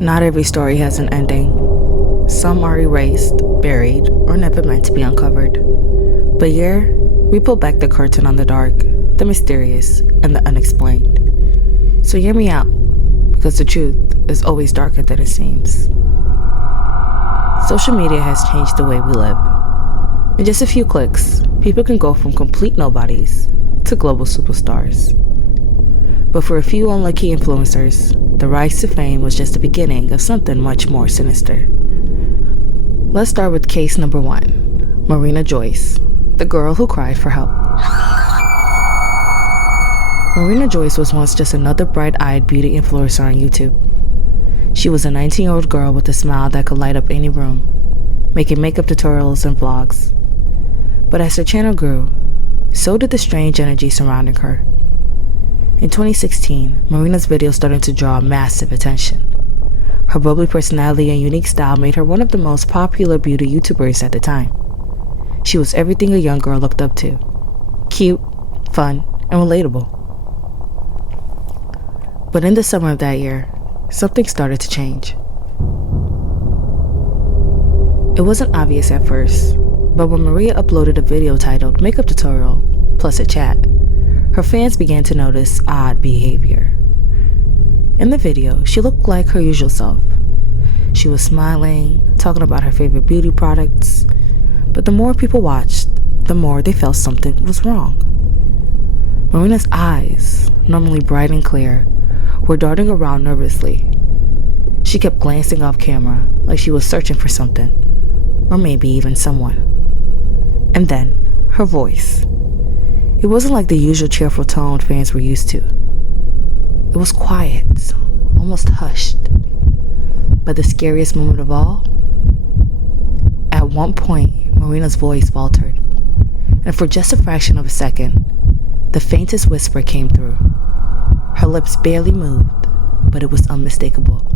Not every story has an ending. Some are erased, buried, or never meant to be uncovered. But here, we pull back the curtain on the dark, the mysterious, and the unexplained. So hear me out, because the truth is always darker than it seems. Social media has changed the way we live. In just a few clicks, people can go from complete nobodies to global superstars. But for a few unlucky influencers, the rise to fame was just the beginning of something much more sinister. Let's start with case number 1, Marina Joyce, the girl who cried for help. Marina Joyce was once just another bright-eyed beauty influencer on YouTube. She was a 19-year-old girl with a smile that could light up any room, making makeup tutorials and vlogs. But as her channel grew, so did the strange energy surrounding her. In 2016, Marina's videos started to draw massive attention. Her bubbly personality and unique style made her one of the most popular beauty YouTubers at the time. She was everything a young girl looked up to. Cute, fun, and relatable. But in the summer of that year, something started to change. It wasn't obvious at first, but when Maria uploaded a video titled Makeup Tutorial plus a chat, her fans began to notice odd behavior. In the video, she looked like her usual self. She was smiling, talking about her favorite beauty products, but the more people watched, the more they felt something was wrong. Marina's eyes, normally bright and clear, were darting around nervously. She kept glancing off camera like she was searching for something, or maybe even someone. And then, her voice. It wasn't like the usual cheerful tone fans were used to. It was quiet, almost hushed. But the scariest moment of all? At one point, Marina's voice faltered, and for just a fraction of a second, the faintest whisper came through. Her lips barely moved, but it was unmistakable.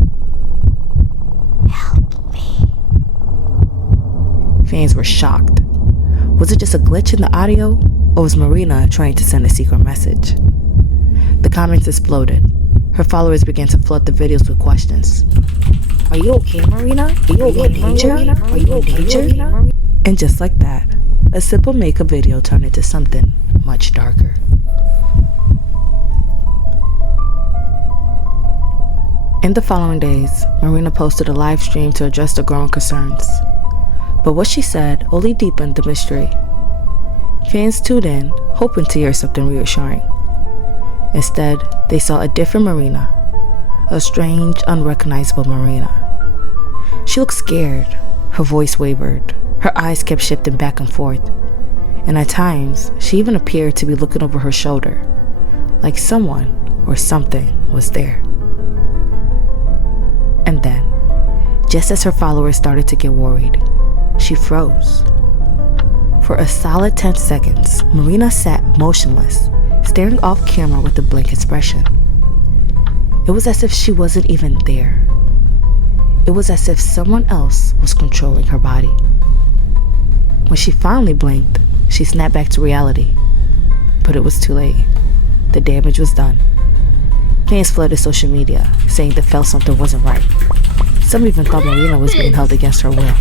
Help me. Fans were shocked. Was it just a glitch in the audio, or was Marina trying to send a secret message? The comments exploded. Her followers began to flood the videos with questions. Are you okay, Marina? Are you in danger? Are you in danger? And just like that, a simple makeup video turned into something much darker. In the following days, Marina posted a live stream to address the growing concerns. But what she said only deepened the mystery. Fans tuned in, hoping to hear something reassuring. Instead, they saw a different Marina, a strange, unrecognizable Marina. She looked scared, her voice wavered, her eyes kept shifting back and forth, and at times, she even appeared to be looking over her shoulder, like someone or something was there. And then, just as her followers started to get worried, she froze. For a solid 10 seconds, Marina sat motionless, staring off camera with a blank expression. It was as if she wasn't even there. It was as if someone else was controlling her body. When she finally blinked, she snapped back to reality. But it was too late. The damage was done. Fans flooded social media, saying they felt something wasn't right. Some even thought Marina was being held against her will.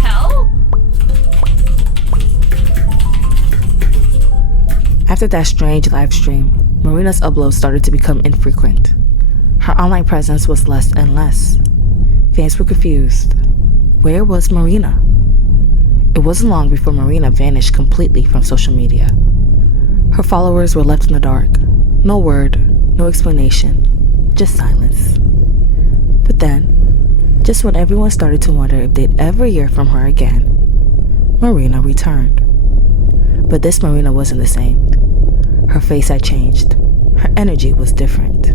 After that strange live stream, Marina's uploads started to become infrequent. Her online presence was less and less. Fans were confused. Where was Marina? It wasn't long before Marina vanished completely from social media. Her followers were left in the dark. No word, no explanation, just silence. But then, just when everyone started to wonder if they'd ever hear from her again, Marina returned. But this Marina wasn't the same. Her face had changed. Her energy was different,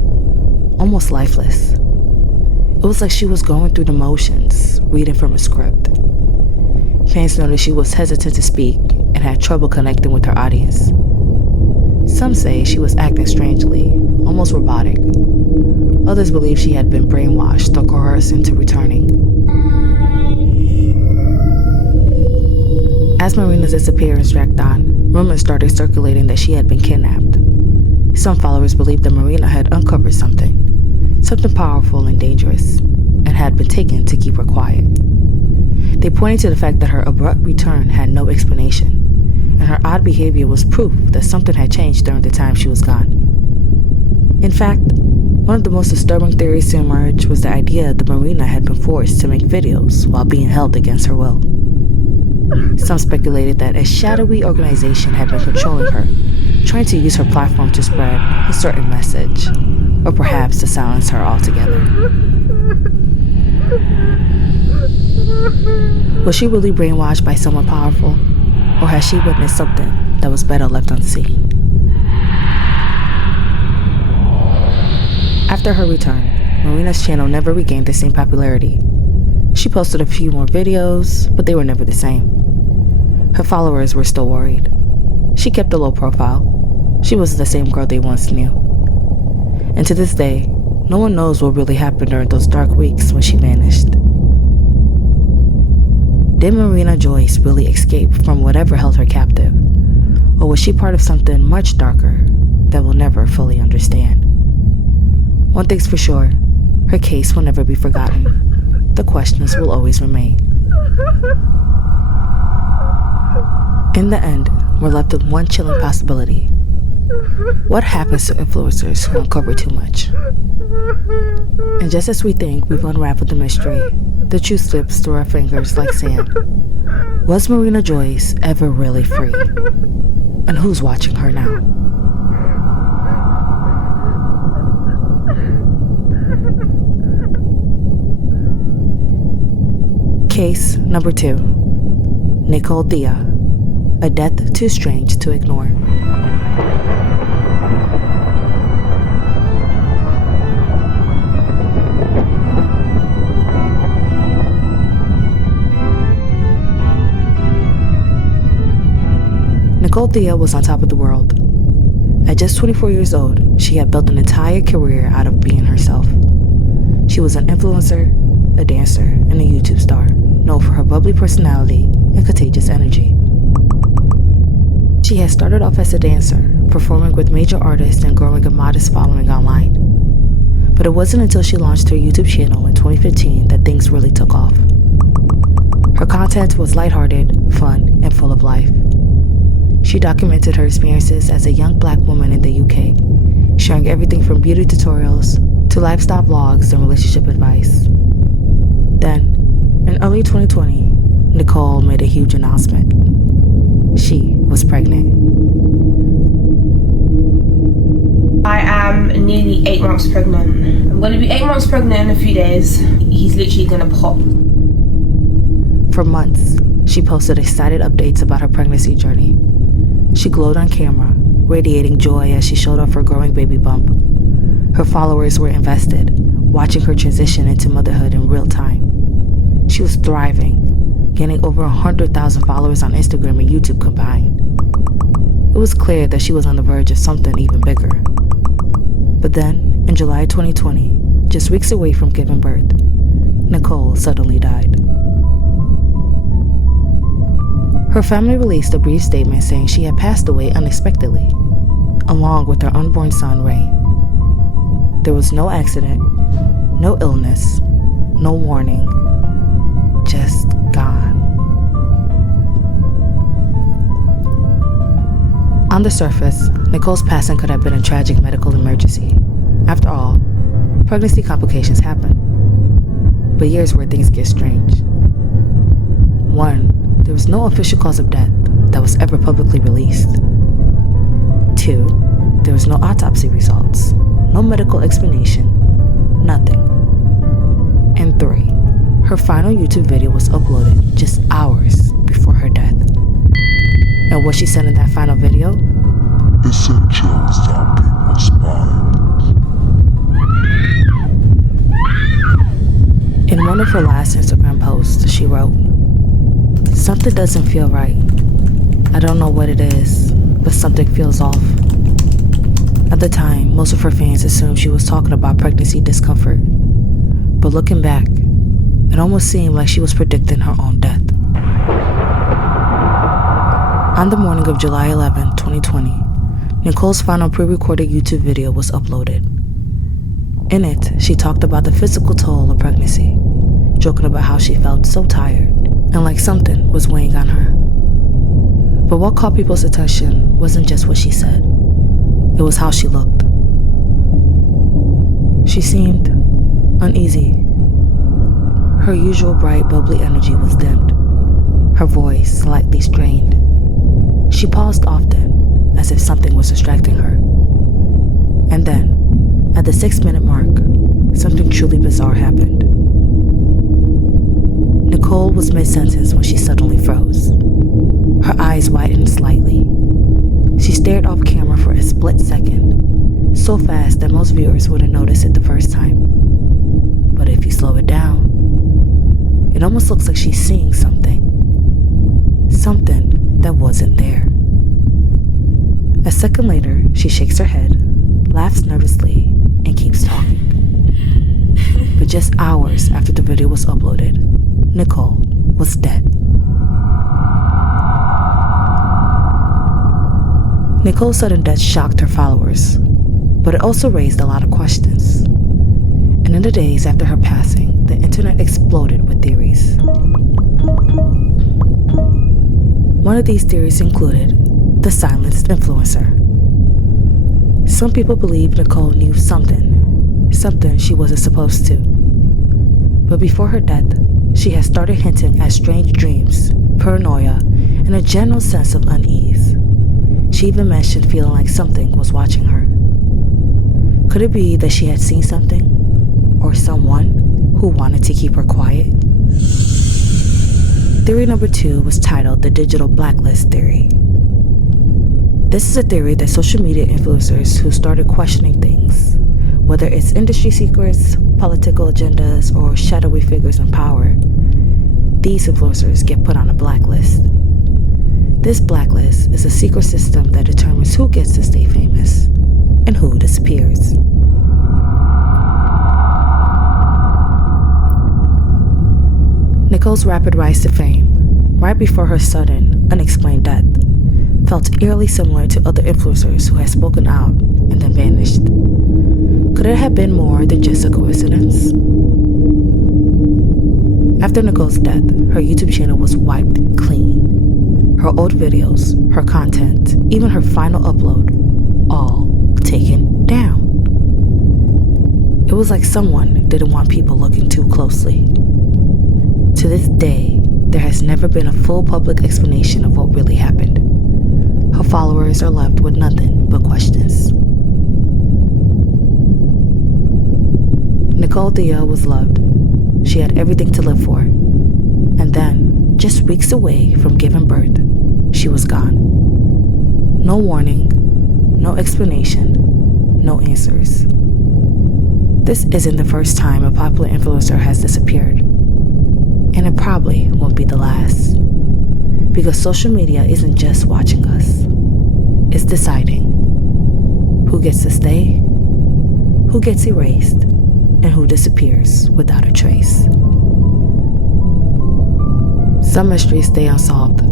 almost lifeless. It was like she was going through the motions, reading from a script. Fans noticed she was hesitant to speak and had trouble connecting with her audience. Some say she was acting strangely, almost robotic. Others believe she had been brainwashed or coerced into returning. As Marina's disappearance dragged on, rumors started circulating that she had been kidnapped. Some followers believed that Marina had uncovered something powerful and dangerous, and had been been taken to keep her quiet. They pointed to the fact that her abrupt return had no explanation, and her odd behavior was proof that something had changed during the time she was gone. In fact, one of the most disturbing theories to emerge was the idea that Marina had been forced to make videos while being held against her will. Some speculated that a shadowy organization had been controlling her, trying to use her platform to spread a certain message, or perhaps to silence her altogether. Was she really brainwashed by someone powerful, or has she witnessed something that was better left unseen? After her return, Marina's channel never regained the same popularity. She posted a few more videos, but they were never the same. Her followers were still worried. She kept a low profile. She was the same girl they once knew. And to this day, no one knows what really happened during those dark weeks when she vanished. Did Marina Joyce really escape from whatever held her captive? Or was she part of something much darker that we'll never fully understand? One thing's for sure, her case will never be forgotten. The questions will always remain. In the end, we're left with one chilling possibility. What happens to influencers who uncover too much? And just as we think we've unraveled the mystery, the truth slips through our fingers like sand. Was Marina Joyce ever really free? And who's watching her now? Case number 2. Nicole Thea. A death too strange to ignore. Nicole Thea was on top of the world. At just 24 years old, she had built an entire career out of being herself. She was an influencer, a dancer, and a YouTube star, known for her bubbly personality and contagious energy. She had started off as a dancer, performing with major artists and growing a modest following online. But it wasn't until she launched her YouTube channel in 2015 that things really took off. Her content was lighthearted, fun, and full of life. She documented her experiences as a young Black woman in the UK, sharing everything from beauty tutorials to lifestyle vlogs and relationship advice. Then, in early 2020, Nicole made a huge announcement. She was pregnant. I am nearly 8 months pregnant. I'm going to be 8 months pregnant in a few days. He's literally going to pop. For months, she posted excited updates about her pregnancy journey. She glowed on camera, radiating joy as she showed off her growing baby bump. Her followers were invested, watching her transition into motherhood in real time. She was thriving, gaining over 100,000 followers on Instagram and YouTube combined. It was clear that she was on the verge of something even bigger. But then, in July 2020, just weeks away from giving birth, Nicole suddenly died. Her family released a brief statement saying she had passed away unexpectedly, along with her unborn son, Ray. There was no accident, no illness, no warning, just gone. On the surface, Nicole's passing could have been a tragic medical emergency. After all, pregnancy complications happen. But here's where things get strange. 1. There was no official cause of death that was ever publicly released. 2. There was no autopsy results, no medical explanation, nothing. And 3. Her final YouTube video was uploaded just hours before her death. And what she said in that final video? It sent chills down people's spines. In one of her last Instagram posts, she wrote, "Something doesn't feel right. I don't know what it is, but something feels off." At the time, most of her fans assumed she was talking about pregnancy discomfort. But looking back, it almost seemed like she was predicting her own death. On the morning of July 11, 2020, Nicole's final pre-recorded YouTube video was uploaded. In it, she talked about the physical toll of pregnancy, joking about how she felt so tired and like something was weighing on her. But what caught people's attention wasn't just what she said, it was how she looked. She seemed uneasy. Her usual bright, bubbly energy was dimmed, her voice slightly strained. She paused often, as if something was distracting her. And then, at the 6-minute mark, something truly bizarre happened. Nicole was mid-sentence when she suddenly froze. Her eyes widened slightly. She stared off camera for a split second, so fast that most viewers wouldn't notice it the first time. But if you slow it down, it almost looks like she's seeing something. Something that wasn't there. A second later, she shakes her head, laughs nervously, and keeps talking. But just hours after the video was uploaded, Nicole was dead. Nicole's sudden death shocked her followers, but it also raised a lot of questions. And in the days after her passing, the internet exploded with theories. One of these theories included the silenced influencer. Some people believe Nicole knew something she wasn't supposed to. But before her death, she had started hinting at strange dreams, paranoia, and a general sense of unease. She even mentioned feeling like something was watching her. Could it be that she had seen something, or someone who wanted to keep her quiet? Theory number 2 was titled the digital blacklist theory. This is a theory that social media influencers who started questioning things, whether it's industry secrets, political agendas, or shadowy figures in power, these influencers get put on a blacklist. This blacklist is a secret system that determines who gets to stay famous and who disappears. Nicole's rapid rise to fame, right before her sudden, unexplained death, felt eerily similar to other influencers who had spoken out and then vanished. Could it have been more than just a coincidence? After Nicole's death, her YouTube channel was wiped clean. Her old videos, her content, even her final upload, all taken down. It was like someone didn't want people looking too closely. To this day, there has never been a full public explanation of what really happened. Her followers are left with nothing but questions. Nicole Thea was loved. She had everything to live for. And then, just weeks away from giving birth, she was gone. No warning, no explanation, no answers. This isn't the first time a popular influencer has disappeared. And it probably won't be the last. Because social media isn't just watching us. It's deciding who gets to stay, who gets erased, and who disappears without a trace. Some mysteries stay unsolved.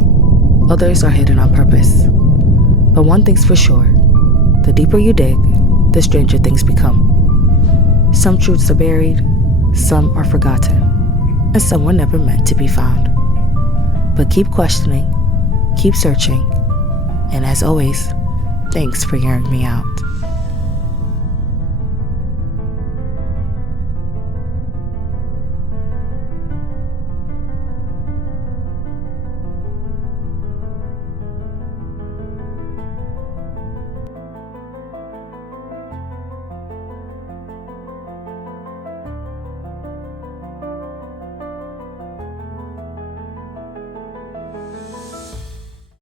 Others are hidden on purpose. But one thing's for sure. The deeper you dig, the stranger things become. Some truths are buried, some are forgotten, and some were never meant to be found. But keep questioning, keep searching, and as always, thanks for hearing me out.